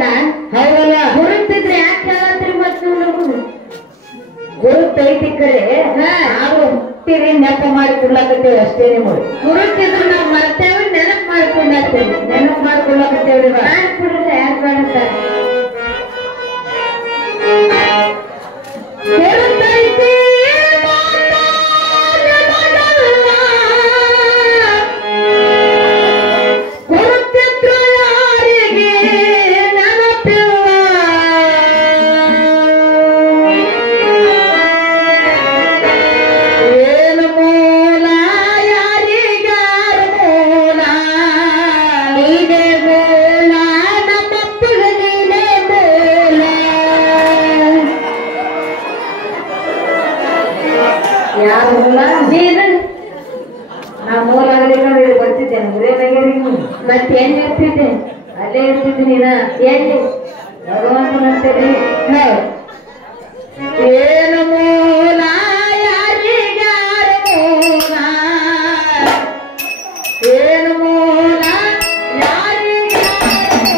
ಅಣ್ಣ ಹೌದಲ್ಲ ಗುರುತಿದ್ರೆ ಯಾಕೆ ಹೇಳತ್ರಿ ಮತ್ತು ಗುರುತೈತಿ ಕರೆ ನಾವು ಹುಟ್ಟಿರಿ ನೆಪ ಮಾಡಿ ಕೊಡ್ಲಾಕತ್ತೇವೆ ಅಷ್ಟೇ ನಿಮಗೆ ಗುರುತಿದ್ರು ನಾವು ಮರ್ತೇವೆ ನೆನಪು ಮಾಡ್ಕೊಂಡಾಗ್ತೇವೆ ನೆನಪು ಮಾಡ್ಕೊಡ್ಲಾಕತ್ತೇವ್ರಿ ಕಾಣ್ಬಿಡ್ರೆ ಯಾಕೆ ಕಾಣುತ್ತಾರೆ ಗುರುತೈತಿ ಗುರುತಿದ್ರು ಯಾರಿಗೆ ನೆನಪಿಲ್ಲ ಏನು ಮೂಲ ಯಾರಿಗಾರ ಮೂಲ ನೀನೇ ಮೂಲ ನಮ್ಮಪ್ಪಗೆ ನೀನೇ ಮೂಲ ಯಾರು ಮೂಲ ನೀನು ನಾ ಮೂಲ ಆಗಲಿ ಬರ್ತಿದ್ದೇನೆ ಗುರೇನಾಗ್ಯಾರಿ ಮತ್ತೇನ್ ಇರ್ತಿದ್ದೆ ಅಲ್ಲೇ ಇರ್ತಿದ್ದಿ ನೀನ ಎಲ್ಲಿ ಭಗವಂತನಂತೇಳಿ ಏನು ಮೂಲ ಯಾರಿಗಾರ ಮೂಲ ಏನು ಮೂಲ ಯಾರಿಗಾರ ಮೂಲ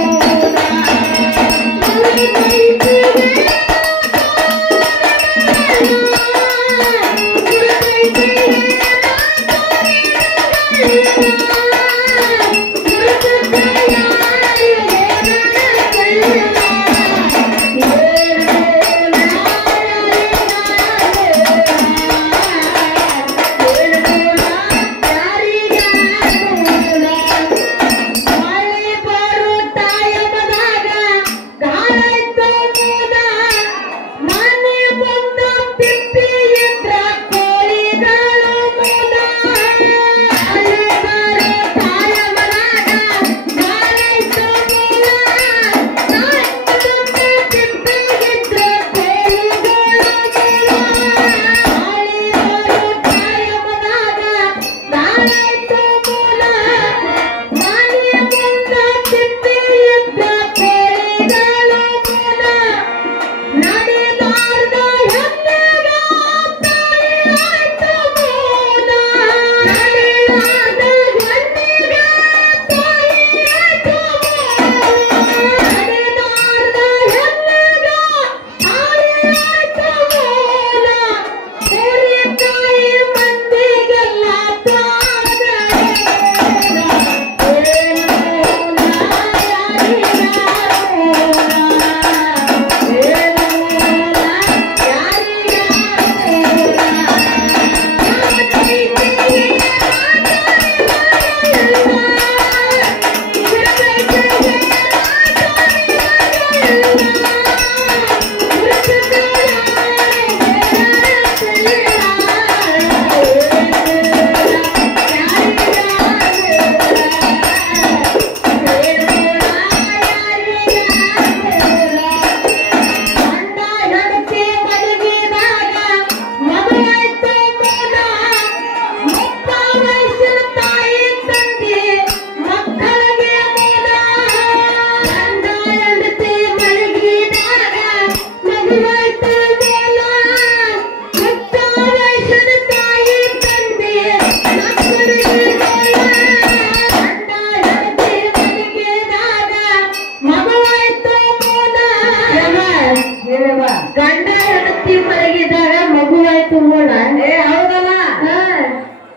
ಗಂಡ ಹೆಂಡತಿ ಮಲಗಿದಾಗ ಮಗುವಾಯ್ತು ಮೂಲ ಏ ಹೌದಲ್ಲ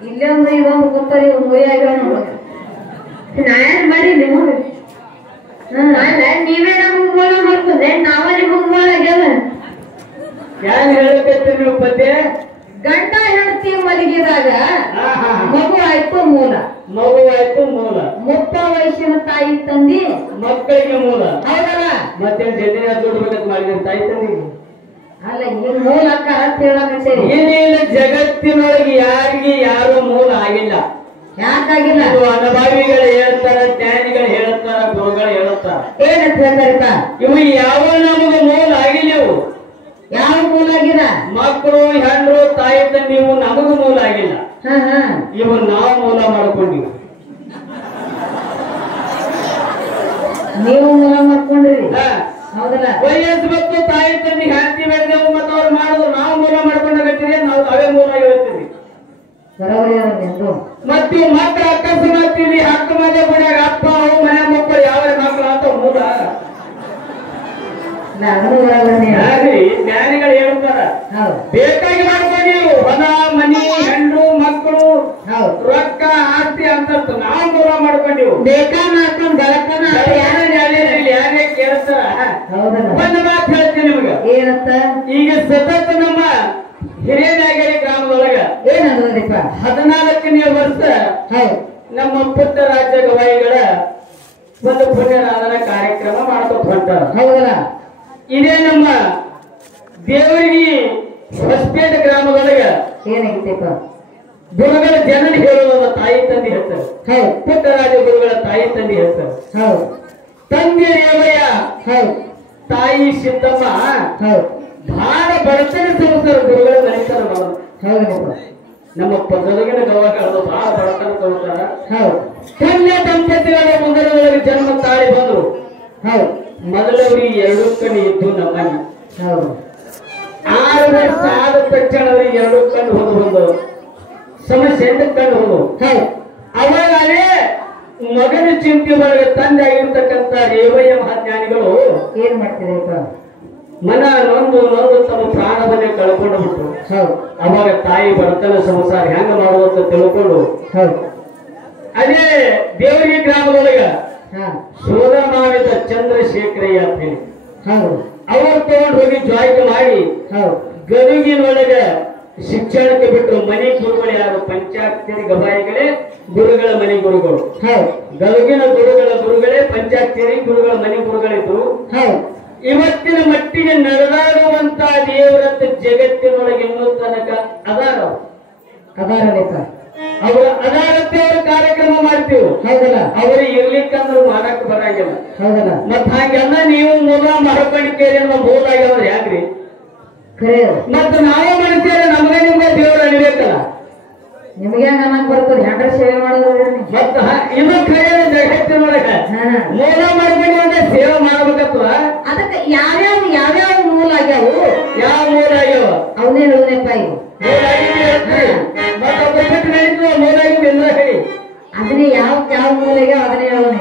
ಇಲ್ಲೇ ಒಂದು ಇದೊಂದು ಕೂತರಿ ಮುರಿಯಾಗ ನಾನ್ ಮಾಡಿ ನೀವು ಅಲ್ಲ ನೀವೇ ನಮಗ್ ಮೂಲ ಮಾಡ್ಕೊಂಡೆ ನಾವ ನಿಮಗ್ ಮೂಲ ಆಗ್ಯಾವ ಯಾರು ಹೇಳಕತ್ತೀರಿ ನೀವು ಪದ್ಯ ಗಂಡ ಹೆಂಡತಿ ಮಲಗಿದಾಗ ಮಗು ಆಯ್ತು ಮೂಲ ಮಗು ಆಯ್ತು ಮೂಲ ಮುಪ್ಪ ವಯಸ್ಸಿನ ತಾಯಿ ತಂದಿ ಮಕ್ಕಳಿಗೆ ಮೂಲ ಹೌದಲ್ಲ ಮತ್ತೆ ಜನ ದುಡ್ಬೇಕಂತ ಮಾಡಿದ್ರೆ ತಾಯಿ ತಂದಿಗೆ ಅಲ್ಲ ಈ ಮೂಲಕ ಅರ್ಥ ಹೇಳಕತ್ತೇರಿ ಏನಿಲ್ಲ ಜಗತ್ತಿನೊಳಗೆ ಯಾರಿಗೆ ಯಾರು ಮೂಲ ಆಗಿಲ್ಲ ಯಾಕಾಗಿಲ್ಲ ಇದು ಅನುಭವಿಗಳು ಹೇಳ್ತಾರ ಜ್ಞಾನಿಗಳು ಹೇಳ್ತಾರ ಗುರುಗಳು ಹೇಳ್ತಾರ ಏನಂತ ಹೇಳ್ತಾರಪ್ಪ ಇವು ಯಾವ ನಮಗ ಮೂಲ ಆಗಿಲ್ಲ ಇವು ಯಾವ ಮೂಲ ಆಗಿಲ್ಲ ಮಕ್ಕಳು ಹೆಣ್ಣು ತಾಯಿ ತಂದೆ ಇವು ನಮಗ ಮೂಲ ಆಗಿಲ್ಲ ಹಾ ಇವು ನಾವು ಮೂಲ ಮಾಡ್ಕೊಂಡಿವಿ ನೀವು ಮೂಲ ಮಾಡ್ಕೊಂಡ್ರಿ ಹಾ. ಹೌದಲ್ಲ ವಯಸ್ಸು ಮತ್ತು ತಾಯಿ ತಂದೆ ಹೆಂಡತಿ ಬೆಳೆದೆವು ಮತ್ತು ಅವ್ರು ಮಾಡಿದ್ರು ನಾವು ಮೂಲ ಮಾಡ್ಕೊಂಡಾಗತ್ತೀವಿ ನಾವು ಅವೇ ಮೂಲ ಹೇಳ್ತೀವಿ ಬರೋಬರಿ ಎಂದು ಮತ್ತೆ ಇವು ಮಕ್ಕಳ ಅಕಸ್ಮಾತ್ ಇಲ್ಲಿ ಹತ್ತು ಮನೆ ಬಿಡಾಗ ಅಪ್ಪ ಅವು ಮನೆ ಮಕ್ಕಳು ಯಾವ ಮಕ್ಕಳು ಅಂತ ಮೂಲ ಜ್ಞಾನಿಗಳು ಹೇಳ್ತಾರ ಬೇಕಾಗಿ ಮಾಡ್ಕೊಂಡು ನೀವು ಹೊಲ ಮನಿ ಹೆಣ್ಣು ಮಕ್ಕಳು ರೊಕ್ಕ ಆಸ್ತಿ ಅಂತ ನಾವು ಮೂಲ ಮಾಡ್ಕೊಂಡಿವು ಬೇಕಾ ಮಾಡ್ಕೊಂಡು ಗಳಕನ ಯಾರೇ ಕೇಳ್ತಾರ ಒಂದು ಮಾತು ಹೇಳ್ತೀನಿ ನಿಮ್ಗ ಏನಂತ ಈಗ ಸತತ ನಮ್ಮ ಹಿರೇನಾಗರಿ ಗ್ರಾಮದೊಳಗ ಏನಂದ್ರಿಪ್ಪ 14ನೇ ವರ್ಷ ನಮ್ಮ ಪುಟ್ಟ ರಾಜ್ಯ ಗವಾಯಿಗಳ ಒಂದು ಪುಣ್ಯರಾಧನ ಕಾರ್ಯಕ್ರಮ ಮಾಡ್ಕೊತ ಹೊಂಟಾರ ಹೌದಲ್ಲ ಇದೇ ನಮ್ಮ ದೇವರಿಗೆ ಹೊಸಪೇಟೆ ಗ್ರಾಮದೊಳಗ ಏನಾಗಿತ್ತಪ್ಪ ಗುರುಗಳ ಜನರು ಹೇಳುವ ತಾಯಿ ತಂದೆ ಹೇಳ್ತಾರೆ ಪುಟ್ಟರಾಜ ಗುರುಗಳ ತಾಯಿ ತಂದೆ ಹೇಳ್ತಾರೆ ತಂದೆ ರೇವಯ್ಯ ತಾಯಿ ಸಿದ್ದಮ್ಮ ಬಹಳ ಬಡತನ ಸಂಸಾರ ಗುರುಗಳ ಮನೆತನ ಮಾಡೋದು ನಮ್ಮ ಪದೊಳಗಿನ ಗವಾಗಳು ಬಹಳ ಬಡತನ ಸಂಸಾರ ಪುಣ್ಯ ದಂಪತಿಗಳ ಮುಂದರೊಳಗೆ ಜನ್ಮ ತಾಳಿ ಬಂದ್ರು ಮೊದಲವರಿಗೆ 2 ಕಣ್ಣು ಇದ್ದು ನಮ್ಮನೆ 6 ವರ್ಷ ಆದ ತಕ್ಷಣ ಅವರಿಗೆ 2 ಕಣ್ಣು ಹೋದು ಸಮಸ್ಯೆ ಕಣ್ಣು ಹೋದು ಅವಾಗಲೇ ಮಗನ ಚಿಂತೆ ಒಳಗೆ ತಂದೆ ಆಗಿರ್ತಕ್ಕಂಥ ರೇವಯ್ಯ ಮಹಾಜ್ಞಾನಿಗಳು ಏನ್ ಮಾಡ್ತಿದ್ರಪ್ಪ ಮನ ನೊಂದು ತಮ್ಮ ಪ್ರಾಣವನ್ನೇ ಕಳ್ಕೊಂಡು ಬಿಟ್ರು ಅವಾಗ ತಾಯಿ ಬಡತನ ಸಂಸಾರ ಹೆಂಗ ಮಾಡುವಂತ ತಿಳ್ಕೊಂಡು ಅದೇ ದೇವರಿಗೆ ಗ್ರಾಮದೊಳಗ ಸೋದರ ಮಾಡಿದ ಚಂದ್ರಶೇಖರಯ್ಯ ಅಂತ ಹೇಳಿ ಅವ್ರು ತಗೊಂಡು ಹೋಗಿ ಜಾಯಿನ್ ಮಾಡಿ ಗದುಗಿನೊಳಗ ಶಿಕ್ಷಣಕ್ಕೆ ಬಿಟ್ಟು ಮನೆ ಗುರುಗಳು ಯಾರು ಪಂಚಾಕ್ಷರಿ ಗವಾಯಿಗಳೇ ಗುರುಗಳ ಮನೆ ಗುರುಗಳು ಗದುಗಿನ ಗುರುಗಳೇ ಪಂಚಾಕ್ಷರಿ ಗುರುಗಳ ಮನೆ ಗುರುಗಳಿದ್ರು ಇವತ್ತಿನ ಮಟ್ಟಿಗೆ ನಡೆದಾಡುವಂತ ದೇವರಂತ ಜಗತ್ತಿನೊಳಗೆ ಇನ್ನೂ ತನಕ ಅದಾರ ಅವರು ಅದಾರತ್ತೆ ಅವ್ರ ಕಾರ್ಯಕ್ರಮ ಮಾಡ್ತೀವಿ ಅವ್ರಿಗೆ ಇರ್ಲಿಕ್ಕಂದ್ರೂ ಮಾಡಕ್ ಬರಂಗಿಲ್ಲ ಮತ್ ಹಾಗೆಲ್ಲ ನೀವು ಮೂಲ ಮರಪಣಿಕೇರಿ ಅನ್ನೋ ಮೂಲ ಆಗ್ಯಾವ್ರ ಯಾಕ್ರಿ ಮತ್ ನಾವು ಮನುಷ್ಯರೇ ನಮ್ಗೆ ನಿಮ್ಗೆ ದೇವ್ರ ಅಣಿಬೇಕಲ್ಲ ನಿಮ್ಗೆ ನಮಗ್ ಬರ್ತದೆ ಹೆಂಡ್ರ ಸೇವೆ ಮಾಡೋದು ಮತ್ತ ಇದು ಕೈಯ ಜಗತ್ತಿನೊಳಗ ಮೂಲ ಮಾಡ್ಕೊಂಡು ಅಂದ್ರೆ ಸೇವೆ ಮಾಡ್ಬೇಕತ್ವ ಅದಕ್ಕೆ ಯಾವ್ಯಾವ ಮೂಲ ಆಗ್ಯಾವು ಯಾವ ಮೂಲ ಆಗ್ಯಾವ ಅವನೇ ಹೇಳುದಪ್ಪ ಇವು ಮತ್ತೊಬ್ಬ ಬಿಟ್ಟು ನಡೀತು ಮೂಲ ಆಗಿದ್ದು ಎಲ್ಲ ಹೇಳಿ ಅದನ್ನೇ ಯಾವ ಮೂಲ ಆಗ್ಯಾವ ಅದನ್ನೇ ಹೇಳೋಣ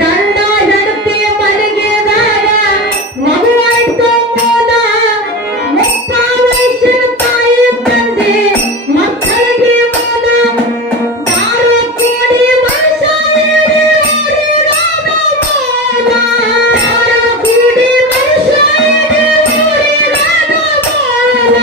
ಗಂಡ ಹೆಂಡತಿ ಮನೆಗೆದಾಗ ಮಗುವಾಯ್ತು ಮೂಲ ಮುಪ್ಪಾವಯಸ್ಸಿನ ತಾಯಿ ತಂದೆ ಮಕ್ಕಳಿಗೆ ಮೂಲ ದಾರು ಕೂಡಿ ವರ್ಷ ಊರಿಗಾದ ಮೂಲ ದಾರು ಕೂಡಿ ವರ್ಷ ಊರಿಗಾದ ಮೂಲ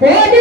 ಹೋದ